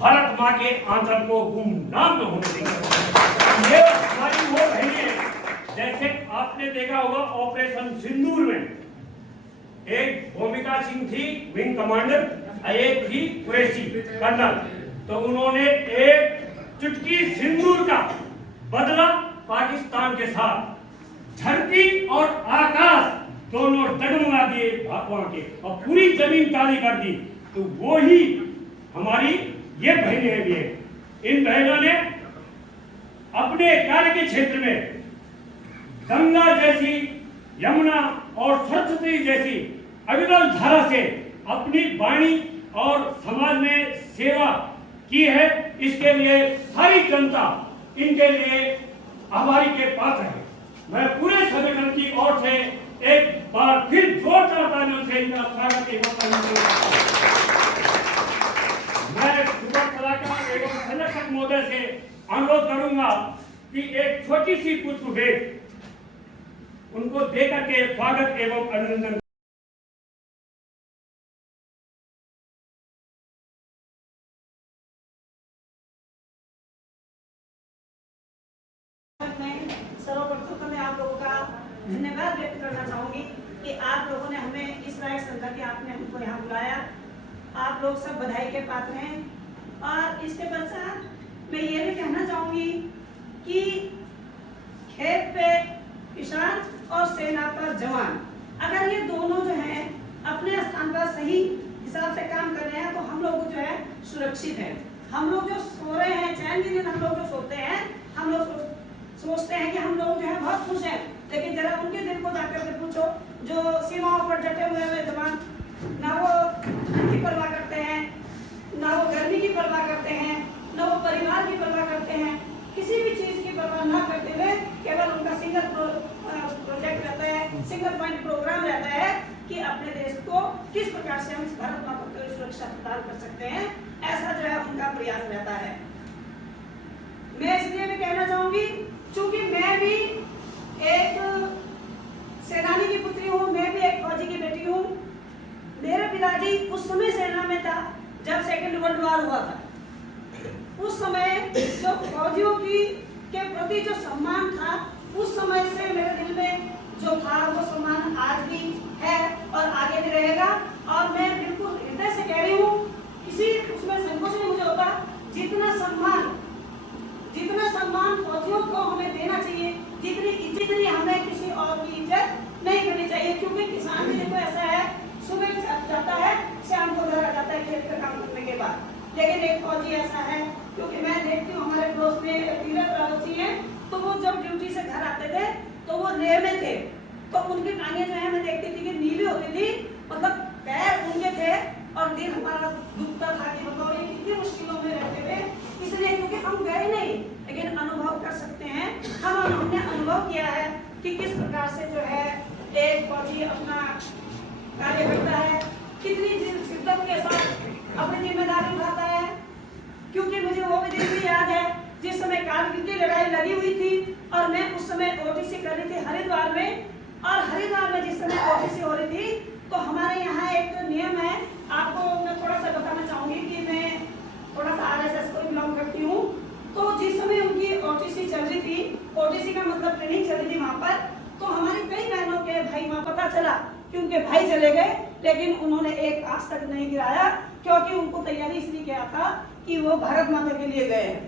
भारत माँ के आंचल को गुमनाम न होने देंगे। ये हमारी वो बहनें, जैसे आपने देखा होगा ऑपरेशन सिंदूर में एक भूमिका सिंह थी विंग कमांडर, एक थी कुरैशी कर्नल, तो उन्होंने एक चुटकी सिंदूर का बदला पाकिस्तान के साथ धरती और आकाश दोनों डगमगा दिए वहां के और पूरी जमीन काली कर दी। तो वो ही हमारी ये बहनें हैं। ये इन बहनों ने अपने कार्य के क्षेत्र में गंगा जैसी, यमुना और सरस्वती जैसी अविरल धारा से अपनी वाणी और समाज में सेवा की है। इसके लिए सारी जनता इनके लिए आभारी के पात्र है। मैं पूरे संगठन की ओर से एक बार फिर जोरदार तालियों से इनका स्वागत एवं मैं सुब्रत सलाहकार एवं संरक्षक महोदय से अनुरोध करूंगा कि एक छोटी सी पुष्प भेंट उनको देकर के स्वागत एवं अभिनंदन। सर्वप्रथम तो मैं आप लोगों का धन्यवाद व्यक्त करना चाहूंगी कि आप लोगों ने हमें इस लायक समझा कि आपने हमको यहाँ बुलाया। आप लोग सब बधाई के पात्र हैं। और इसके पश्चात मैं ये भी कहना चाहूंगी कि खेत पे किसान और सेना पर जवान, अगर ये दोनों जो हैं अपने स्थान पर सही हिसाब से काम कर रहे हैं तो हम लोग जो है सुरक्षित है। हम लोग जो सो रहे हैं, चैन के दिन हम लोग जो सोते हैं, हम लोग सोचते हैं कि हम लोग जो है बहुत खुश हैं, लेकिन जरा उनके दिल को जाकर के पूछो जो सीमाओं पर डटे हुए जवान, ना वो ठंड की परवाह करते हैं, ना वो गर्मी की परवाह करते हैं, ना वो परिवार की परवाह करते हैं, किसी भी चीज की परवाह ना करते हुए केवल उनका सिंगल प्रोजेक्ट रहता है, सिंगल पॉइंट प्रोग्राम रहता है कि अपने देश को किस प्रकार से हम इस भारत माता की सुरक्षा प्रदान कर सकते हैं। ऐसा जो है उनका प्रयास रहता है। मैं इसलिए भी कहना चाहूंगी, चूंकि मैं भी एक सेनानी की पुत्री हूँ, मैं भी एक फौजी की बेटी हूँ। मेरे पिताजी उस समय सेना में था जब सेकेंड वर्ल्ड वॉर हुआ था। उस समय जो फौजियों की के प्रति जो सम्मान था, उस समय से मेरे दिल में जो था वो सम्मान आज भी है और आगे भी रहेगा। और मैं बिल्कुल हृदय से कह रही हूँ, किसी उसमें संकोच नहीं मुझे होता। जितना सम्मान फौजियों को हमें देना चाहिए, जितनी इज्जत हमें किसी और की इज्जत नहीं करनी चाहिए। क्योंकि किसान भी देखो ऐसा है, सुबह जाता है, शाम को घर आ जाता है खेत का काम करने के बाद। लेकिन एक फौजी ऐसा है, क्योंकि मैं देखती हूँ हमारे पड़ोस में तीरथ रावत जी हैं, तो वो जब ड्यूटी से घर आते थे तो वो लेह में थे, तो उनकी टांगे जो है मैं देखती थी कि नीली होती थी, मतलब पैर उनके थे और दिल हमारा दुखता था कि बताओ ये कितनी मुश्किलों में रहते थे। इसलिए क्योंकि हम गए नहीं, लेकिन अनुभव कर सकते हैं। हमने अनुभव किया है कि किस प्रकार से जो है एक फौजी अपना कार्य करता है, कितनी शिद्दत के साथ अपनी जिम्मेदारी उठाता है। क्योंकि मुझे वो भी दिन भी याद है जिस समय कारगिल की लड़ाई लगी हुई थी और मैं उस समय ओटीसी कर रही थी हरिद्वार में। और हरिद्वार में जिस समय ओटीसी हो रही थी तो हमारे यहाँ एक नियम है, आपको मैं थोड़ा सा बताना चाहूंगी कि मैं थोड़ा सा आरएसएस को बिलोंग करती हूँ। आग तक नहीं गिराया, क्योंकि उनको तैयारी इसलिए किया था कि वो भारत माता के लिए गए हैं।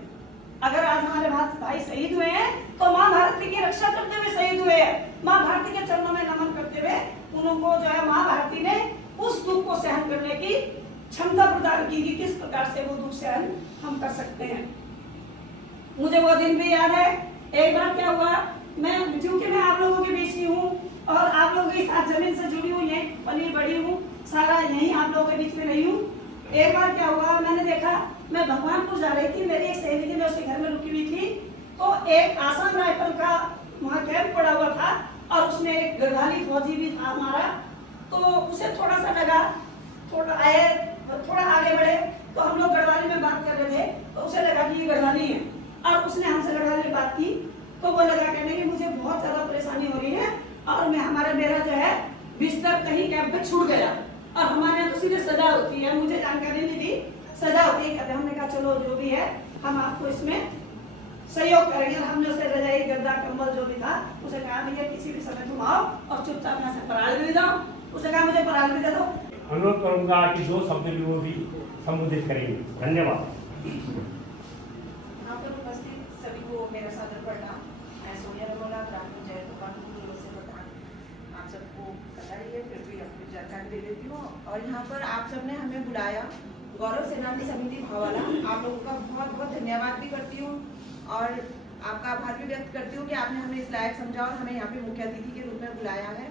अगर आज हमारे भाई शहीद हुए हैं तो माँ भारती की रक्षा करते हुए शहीद हुए हैं। माँ भारती के चरणों में नमन करते हुए उनको जो है माँ भारती ने उस दुख को सहन करने की क्षमता प्रदान की कि किस प्रकार से वो दुख सहन हम कर सकते हैं। मुझे वो दिन भी याद है। एक बार क्या हुआ, मैं क्योंकि मैं आप लोगों के बीच ही हूँ और आप लोगों के साथ जमीन से जुड़ी हुई है, पली बड़ी हूँ, सारा यही आप लोगों के बीच में रही हूँ। एक बार क्या हुआ, मैंने देखा मैं भगवानपुर जा रही थी, मेरी एक सहेली थी, मैं उसके घर में रुकी हुई थी, तो एक आसाम राइफल का वहाँ कैंप पड़ा हुआ था और उसमें एक गढ़वाली फौजी भी था हमारा। तो उसे थोड़ा सा लगा, थोड़ा आगे बढ़े तो हम लोग गढ़वाली में बात कर रहे थे, तो उसे लगा कि ये गढ़वाली है और उसने हमसे गढ़वाली में बात की। तो वो लगा कहने की मुझे बहुत ज्यादा परेशानी हो रही है और मेरा जो है बिस्तर कहीं कैंप में छूट गया और हमारे यहाँ तो सीधे सजा होती है, मुझे जानकारी नहीं दी, सजा होती है। कहते हमने कहा चलो जो भी है हम आपको इसमें सहयोग करेंगे। हमने उसे रजाई गद्दा कंबल जो भी था उसे कहा भैया किसी भी समय तुम आओ और चुपचाप यहाँ से पराल भी जाओ। उसे कहा मुझे पराल भी दे दो। अनुरोध करूंगा कि 2 शब्द भी वो भी संबोधित करेंगे। धन्यवाद। यहाँ पर उपस्थित सभी को मेरा सादर प्रणाम। मैं सोनिया रमोला, ग्राम पंचायत कानपुर से प्रधान। आप सबको पता ही है, फिर भी अपनी जानकारी दे देती हूँ। और यहाँ पर आप सबने हमें बुलाया, गौरव सेनानी समिति भावाला, आप लोगों का बहुत बहुत धन्यवाद भी करती हूँ और आपका आभार भी व्यक्त करती हूँ कि आपने हमें इस लायक समझा और हमें यहाँ पे मुख्य अतिथि के रूप में बुलाया है।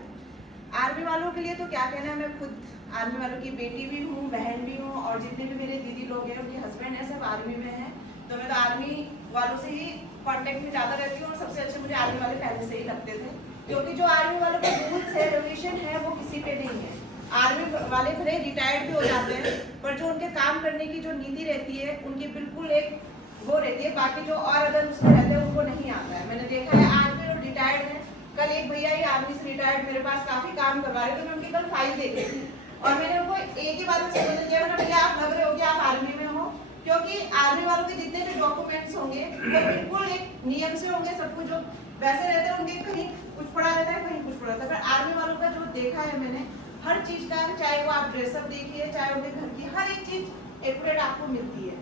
आर्मी वालों के लिए तो क्या कहना है, मैं खुद आर्मी वालों की बेटी भी हूँ, बहन भी हूँ और जितने भी मेरे दीदी लोग हैं उनके हस्बैंड हैं सब आर्मी में हैं, तो मैं तो आर्मी वालों से ही कांटेक्ट में ज़्यादा रहती हूँ और सबसे अच्छे मुझे आर्मी वाले पहले से ही लगते थे, क्योंकि जो आर्मी वालों का रूल्स है, रेगुलेशन है, वो किसी पे नहीं है। आर्मी वाले भले रिटायर्ड भी हो जाते हैं पर जो उनके काम करने की जो नीति रहती है उनकी बिल्कुल एक वो रहती है, बाकी जो और अदर उसमें रहते हैं उनको नहीं आता है। मैंने देखा है आज भी लोग रिटायर्ड हैं, कल एक भैया ही आर्मी से रिटायर्ड मेरे पास काफी काम करवा रहे थे, मैं उनकी कल फाइल देखी थी और मैंने उनको एक ही बात में संबोधित किया, मैंने भैया आप लग रहे हो कि आप आर्मी में हो, क्योंकि आर्मी वालों के जितने भी डॉक्यूमेंट्स होंगे वो बिल्कुल एक नियम से होंगे, सब कुछ जो वैसे रहते हैं, उनके कहीं कुछ पड़ा रहता है कहीं कुछ पड़ा रहता है। पर आर्मी वालों का जो देखा है मैंने, हर चीज का, चाहे वो आप ड्रेसअप देखिए, चाहे उनके घर की हर एक चीज एक्यूरेट आपको मिलती है।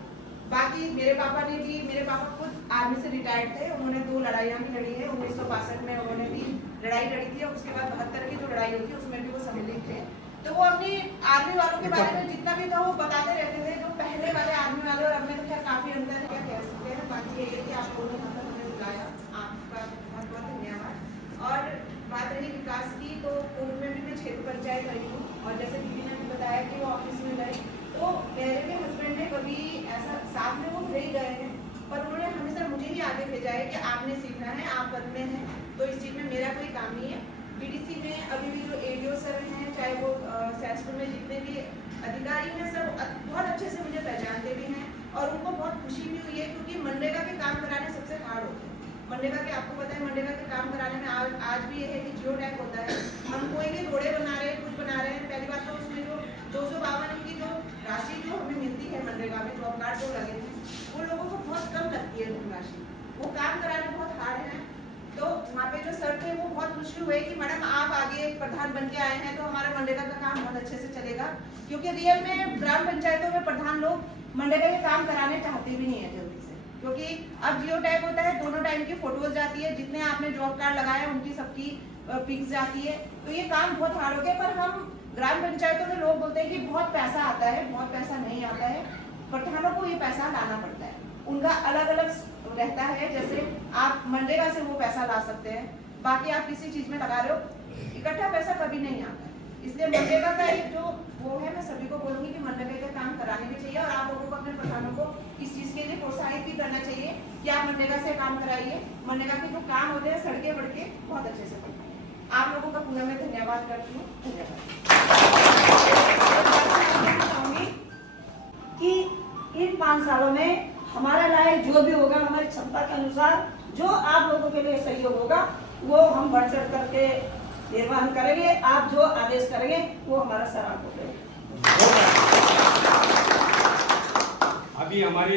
बाकी मेरे पापा खुद आर्मी से रिटायर्ड थे, उन्होंने 2 लड़ाइयाँ भी लड़ी है। 1962 में उन्होंने भी लड़ाई लड़ी थी और उसके बाद 72 की जो लड़ाई होती है उसमें भी वो सम्मिलित थे। तो वो अपनी आर्मी वालों के बारे में जितना भी था वो बताते रहते थे, जो पहले वाले आर्मी वाले और अब में तो खैर काफी अंतर है, क्या कह सकते हैं। बाकी ये कि आप लोगों ने यहाँ पर हमें बुलाया, आपका बहुत बहुत धन्यवाद। और बात रही विकास की, तो पूर्व में भी मैं क्षेत्र पंचायत रही हूँ और जैसे दीदी ने भी बताया कि वो ऑफिस में गए, तो मेरे भी हस्बैंड ने कभी ऐसा साथ में वो नहीं गए हैं, पर उन्होंने हमेशा मुझे ही आगे भेजा है कि आपने सीखना है, आप पद में हैं, तो इस चीज़ में मेरा कोई काम नहीं है। बीडीसी में अभी भी जो एडीओ सर हैं, चाहे वो सैसपुर में जितने भी अधिकारी हैं, सब बहुत अच्छे से मुझे पहचानते भी हैं और उनको बहुत खुशी भी हुई है, क्योंकि मनरेगा के काम कराने सबसे हार्ड होते हैं। मनरेगा के आपको पता है, मनरेगा के काम कराने में आज भी ये है कि जियो टैग होता है, हम कोई भी रोडे बना रहे हैं, कुछ बना रहे हैं, पहली बात तो उसमें जो 252 की जो राशि जो हमें मिलती है मनरेगा में, जॉब कार्ड जो लगे हैं, वो लोगों को बहुत कम लगती है धनराशि, वो काम कराने बहुत हार्ड है। तो वहाँ पे जो सर थे वो बहुत खुशी हुए कि मैडम आप आगे प्रधान बन के आए हैं तो हमारा मनरेगा का काम बहुत अच्छे से चलेगा, क्योंकि रियल में ग्राम पंचायतों में प्रधान लोग मनरेगा के काम कराने चाहते भी नहीं है जल्दी से, क्योंकि अब जियो टैग होता है, दोनों टाइम की फोटोज जाती है, जितने आपने जॉब कार्ड लगाया उनकी सबकी पिक्स जाती है, तो ये काम बहुत हार्ड हो गया। पर हम ग्राम पंचायतों में लोग बोलते हैं कि बहुत पैसा आता है, बहुत पैसा नहीं आता है, प्रधानों को ये पैसा लाना पड़ता है, उनका अलग अलग रहता है। जैसे आप मनरेगा से वो पैसा ला सकते हैं, बाकी आप किसी चीज में लगा रहे हो, इकट्ठा पैसा कभी नहीं आता है। इसलिए मनरेगा का एक जो वो है, मैं सभी को बोलूंगी कि मनरेगा का काम कराने भी चाहिए और आप लोगों को अपने प्रधानों को इस चीज के लिए प्रोत्साहित भी करना चाहिए कि आप मनरेगा से काम कराइए। मनरेगा के जो काम होते हैं सड़कें बढ़के बहुत अच्छे से करवाइए। आप लोगों का पूरा मैं धन्यवाद करती हूँ। धन्यवाद कि इन 5 सालों में हमारा लायक जो भी होगा, हमारी क्षमता के अनुसार जो आप लोगों के लिए सहयोग होगा वो हम बढ़ चढ़ करके निर्वहन करेंगे। आप जो आदेश करेंगे वो हमारा सराहना होगा। अभी हमारी